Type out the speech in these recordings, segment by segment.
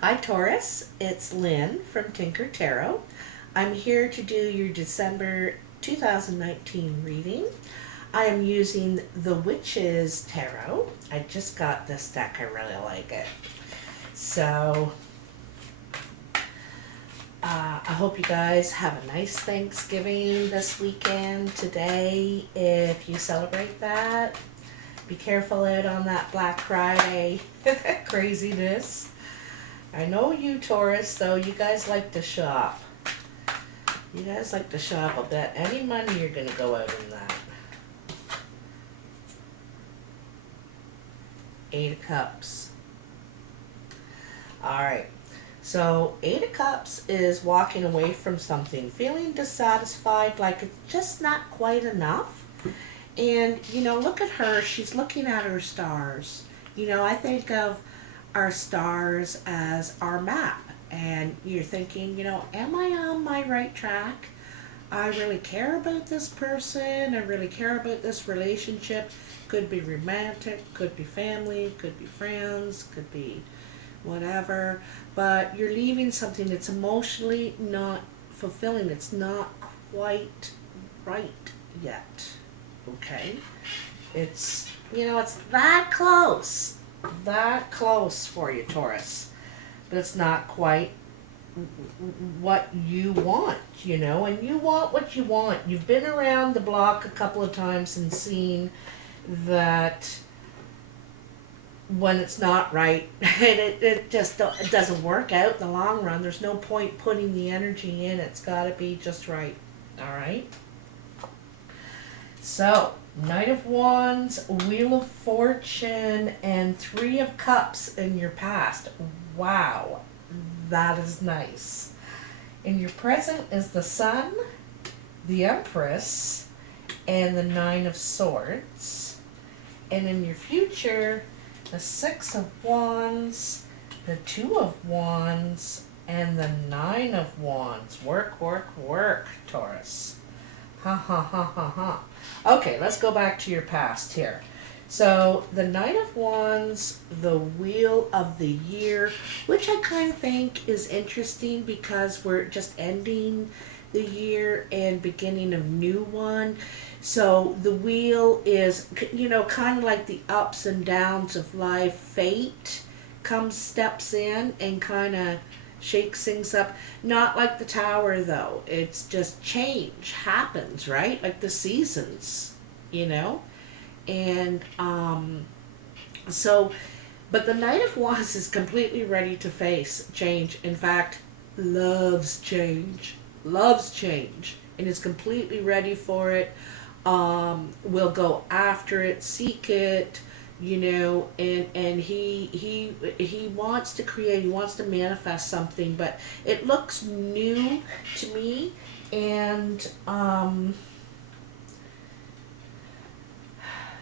Hi Taurus, it's Lynn from Tinker Tarot. I'm here to do your December 2019 reading. I am using the Witch's Tarot. I just got this deck, I really like it. So, I hope you guys have a nice Thanksgiving this weekend, today, if you celebrate that. Be careful out on that Black Friday craziness. I know you Taurus, though, you guys like to shop. You guys like to shop. I'll bet any money you're going to go out in that. 8 of Cups. Alright, so 8 of Cups is walking away from something, feeling dissatisfied, like it's just not quite enough. And, look at her. She's looking at her stars. I think of our stars as our map, and you're thinking, am I on my right track? I really care about this person. I really care about this relationship. Could be romantic, could be family, could be friends, could be whatever, but you're leaving something that's emotionally not fulfilling. It's not quite right yet. Okay, it's it's that close for you, Taurus, but it's not quite what you want, and you want what you want. You've been around the block a couple of times and seen that when it's not right, it just it doesn't work out in the long run. There's no point putting the energy in. It's got to be just right. All right. So, Knight of Wands, Wheel of Fortune, and 3 of Cups in your past. Wow, that is nice. In your present is the Sun, the Empress, and the 9 of Swords. And in your future, the 6 of Wands, the 2 of Wands, and the 9 of Wands. Work, work, work, Taurus. Ha ha ha ha ha. Okay, let's go back to your past here. So, the Knight of Wands, the Wheel of the Year, which I kind of think is interesting because we're just ending the year and beginning a new one. So, the wheel is, kind of like the ups and downs of life. Fate steps in and kind of shakes things up. Not like the Tower, though. It's just change happens, right? Like the seasons, And so, but the Knight of Wands is completely ready to face change. In fact, loves change, and is completely ready for it. Will go after it, seek it, and he wants to create, he wants to manifest something, but it looks new to me, and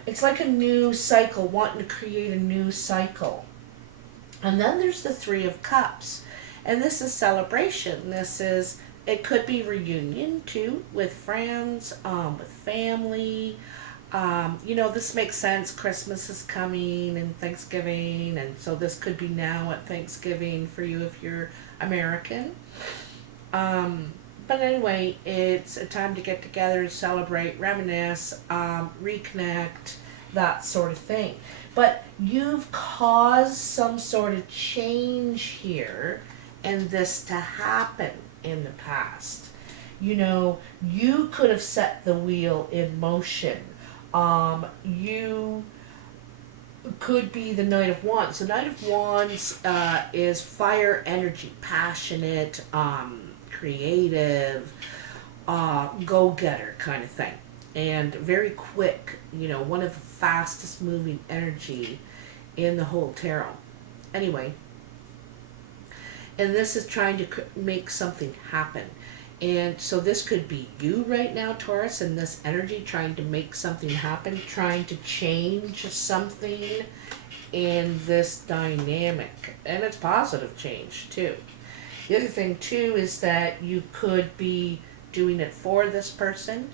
it's like a new cycle, wanting to create a new cycle. And then there's the 3 of Cups, and this is celebration. It could be reunion too, with friends, with family. This makes sense. Christmas is coming and Thanksgiving, and so this could be now at Thanksgiving for you if you're American. But anyway, it's a time to get together, celebrate, reminisce, reconnect, that sort of thing. But you've caused some sort of change here and this to happen in the past. You could have set the wheel in motion. You could be the Knight of Wands. The Knight of Wands is fire energy, passionate, creative, go-getter kind of thing. And very quick, one of the fastest moving energy in the whole tarot. Anyway, and this is trying to make something happen. And so this could be you right now, Taurus, and this energy trying to make something happen, trying to change something in this dynamic. And it's positive change, too. The other thing, too, is that you could be doing it for this person.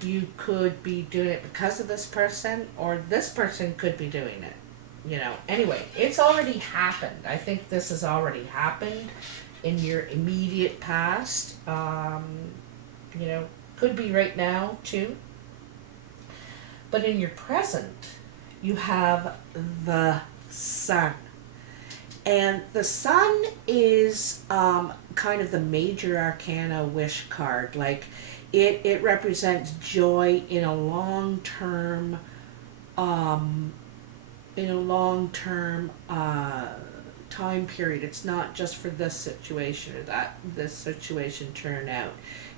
You could be doing it because of this person, or this person could be doing it. you know, anyway, it's already happened. I think this has already happened in your immediate past. You know, could be right now too. But in your present, you have the sun. And the sun is kind of the major arcana wish card. Like, it represents joy in a long-term time period. It's not just for this situation or that this situation turn out.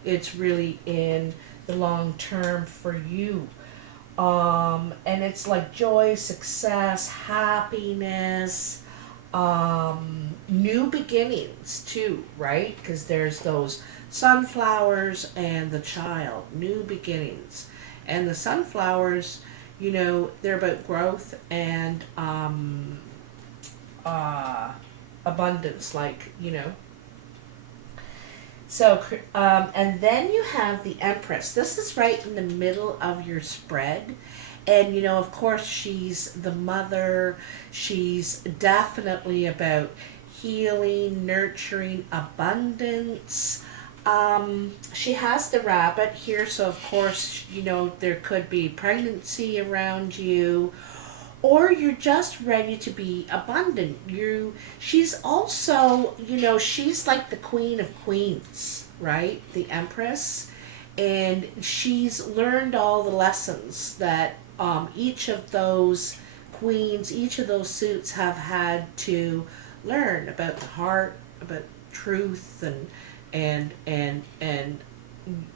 It's really in the long term for you. And it's like joy, success, happiness, new beginnings too, right? Because there's those sunflowers and the child, new beginnings. And the sunflowers, you know, they're about growth and abundance, like, you know. So, and then you have the Empress. This is right in the middle of your spread. And, you know, of course, she's the mother. She's definitely about healing, nurturing, abundance. She has the rabbit here, so of course, you know, there could be pregnancy around you, or you're just ready to be abundant. She's also, you know, she's like the queen of queens, right? The Empress. And she's learned all the lessons that each of those queens, each of those suits have had to learn about the heart, about truth, and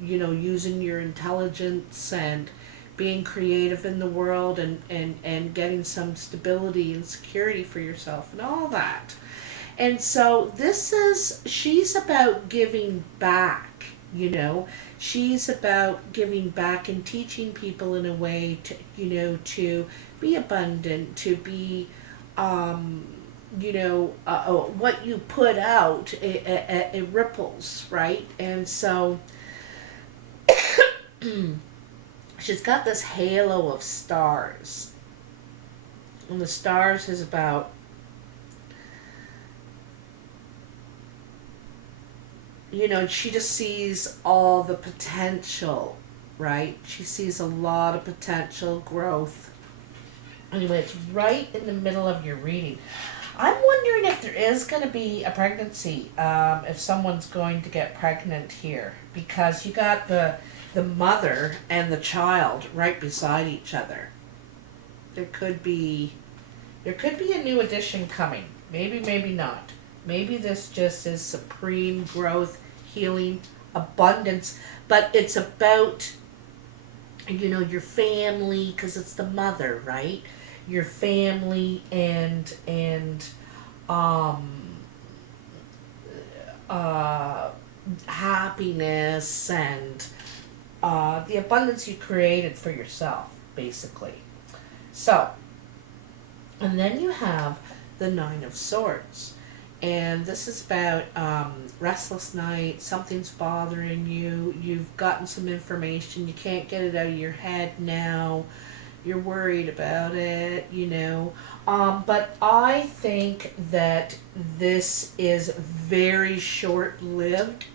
you know, using your intelligence and being creative in the world, and getting some stability and security for yourself and all that. And so she's about giving back, you know. She's about giving back and teaching people in a way to, you know, to be abundant, to be, you know, what you put out, it ripples, right? And so she's got this halo of stars. And the stars is about, you know, she just sees all the potential, right? She sees a lot of potential growth. Anyway, it's right in the middle of your reading. I'm wondering if there is going to be a pregnancy, if someone's going to get pregnant here, because you got the mother and the child right beside each other. There could be a new addition coming. Maybe, maybe not. Maybe this just is supreme growth, healing, abundance, but it's about, you know, your family, because it's the mother, right? Your family and happiness and the abundance you created for yourself, basically. So, and then you have the Nine of Swords. And this is about restless night, something's bothering you, you've gotten some information, you can't get it out of your head now, you're worried about it, you know. But I think that this is very short-lived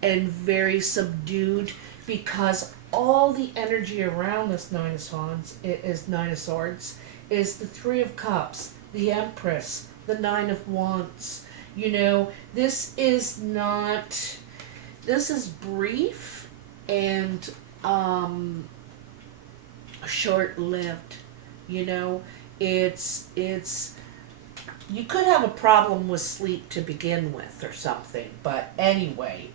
and very subdued, because all the energy around this Nine of Swords is the Three of Cups, the Empress, the Nine of Wands. You know, this is brief and short-lived. You know, it's you could have a problem with sleep to begin with or something, but anyway,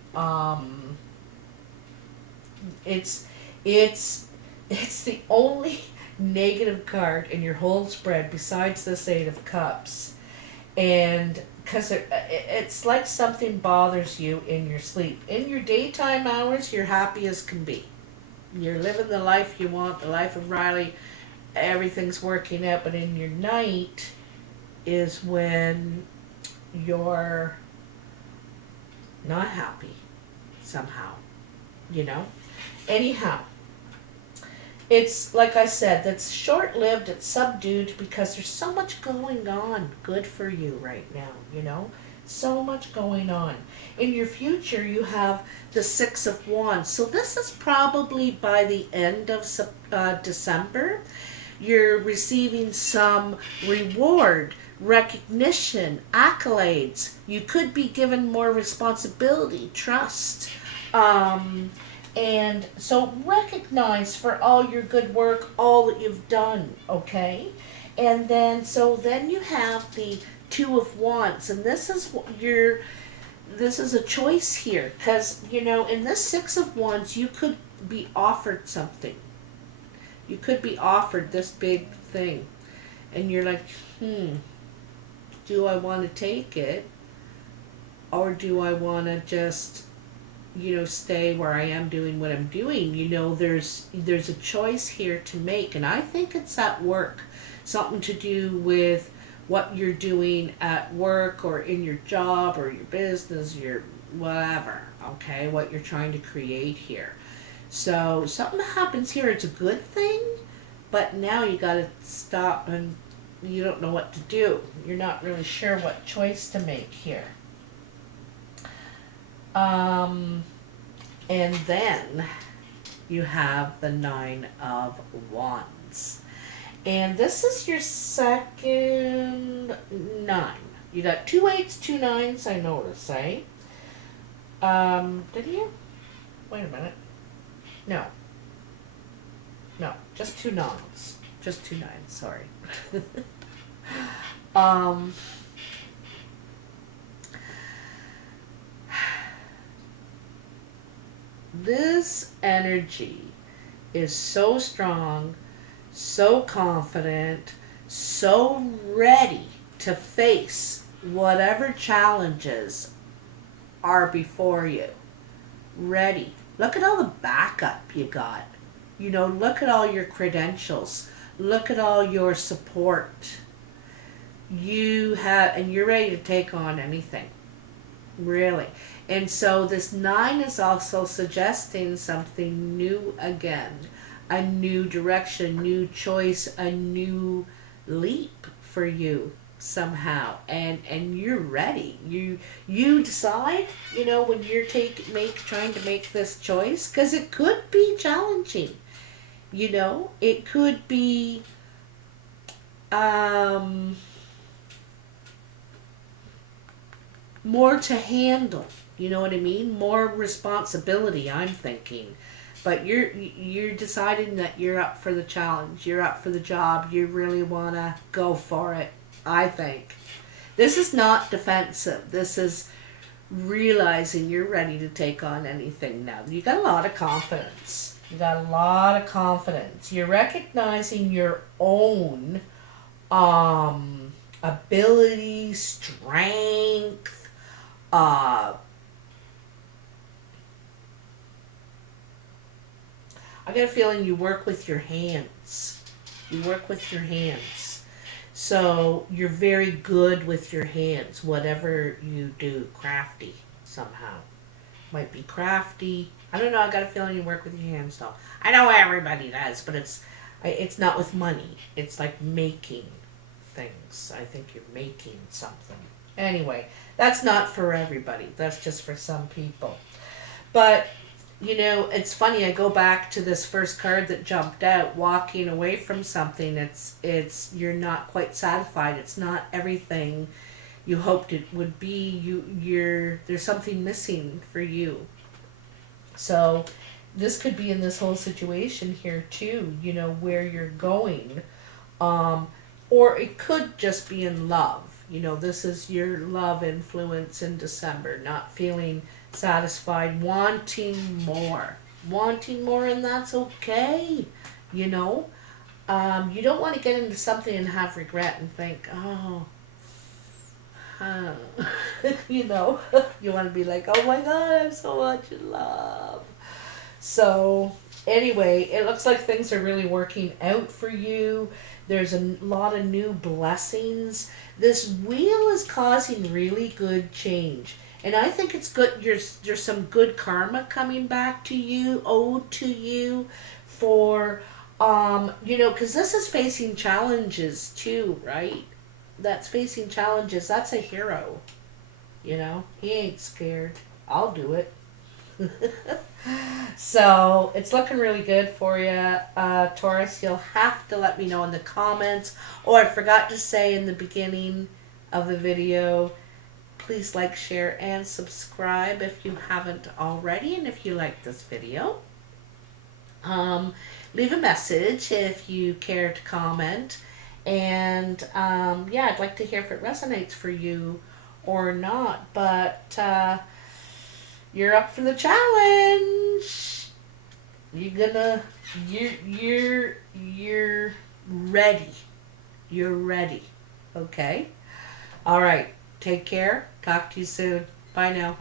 it's the only negative card in your whole spread besides this Eight of Cups. And because it's like something bothers you in your sleep. In your daytime hours, you're happy as can be. You're living the life you want, the life of Riley. Everything's working out. But in your night is when you're not happy somehow, you know? Anyhow, It's like I said, that's short-lived, it's subdued because there's so much going on good for you right now, you know? So much going on. In your future, you have the Six of Wands. So this is probably by the end of December. You're receiving some reward, recognition, accolades. You could be given more responsibility, trust. And so recognize for all your good work, all that you've done, okay? And then, so then you have the Two of Wands, and this is what this is a choice here, because, you know, in this Six of Wands, you could be offered something. You could be offered this big thing, and you're like, do I want to take it, or do I want to just, you know, stay where I am doing what I'm doing? You know, there's a choice here to make, and I think it's at work, something to do with what you're doing at work or in your job or your business, your whatever, okay, what you're trying to create here. So something happens here, it's a good thing, but now you got to stop and you don't know what to do. You're not really sure what choice to make here. And then you have the Nine of Wands. And this is your second nine. You got 2 8s, 2 9s, I notice, eh? Did you? Wait a minute. No. No, just 2 9s. Just 2 9s, sorry. This energy is so strong, so confident, so ready to face whatever challenges are before you. Ready. Look at all the backup you got. You know, look at all your credentials. Look at all your support. You have, and you're ready to take on anything. Really. And so this 9 is also suggesting something new again. A new direction, new choice, a new leap for you somehow. And you're ready. You decide, you know, when you're trying to make this choice, because it could be challenging. You know, it could be more to handle. You know what I mean? More responsibility, I'm thinking. But you're deciding that you're up for the challenge. You're up for the job. You really want to go for it, I think. This is not defensive. This is realizing you're ready to take on anything now. You got a lot of confidence. You got a lot of confidence. You're recognizing your own ability, strength, I got a feeling you work with your hands. You work with your hands. So you're very good with your hands, whatever you do, crafty somehow. Might be crafty. I don't know, I got a feeling you work with your hands though. I know everybody does, but it's not with money. It's like making things. I think you're making something. Anyway, that's not for everybody. That's just for some people. But you know, it's funny, I go back to this first card that jumped out, walking away from something. It's you're not quite satisfied. It's not everything you hoped it would be. There's something missing for you. So this could be in this whole situation here too, you know, where you're going. Or it could just be in love. You know, this is your love influence in December, not feeling satisfied, wanting more, and that's okay. You know, you don't want to get into something and have regret and think, you know, you want to be like, oh my God, I'm so much in love. So anyway, it looks like things are really working out for you. There's a lot of new blessings. This wheel is causing really good change. And I think it's good. There's some good karma coming back to you, owed to you, for You know, because this is facing challenges too, right? That's facing challenges. That's a hero. You know, he ain't scared. I'll do it. So it's looking really good for you, Taurus. You'll have to let me know in the comments. Oh, I forgot to say in the beginning of the video, please like, share, and subscribe if you haven't already. And if you like this video, leave a message if you care to comment. And yeah, I'd like to hear if it resonates for you or not. But you're up for the challenge. You're ready. You're ready. Okay? All right. Take care. Talk to you soon. Bye now.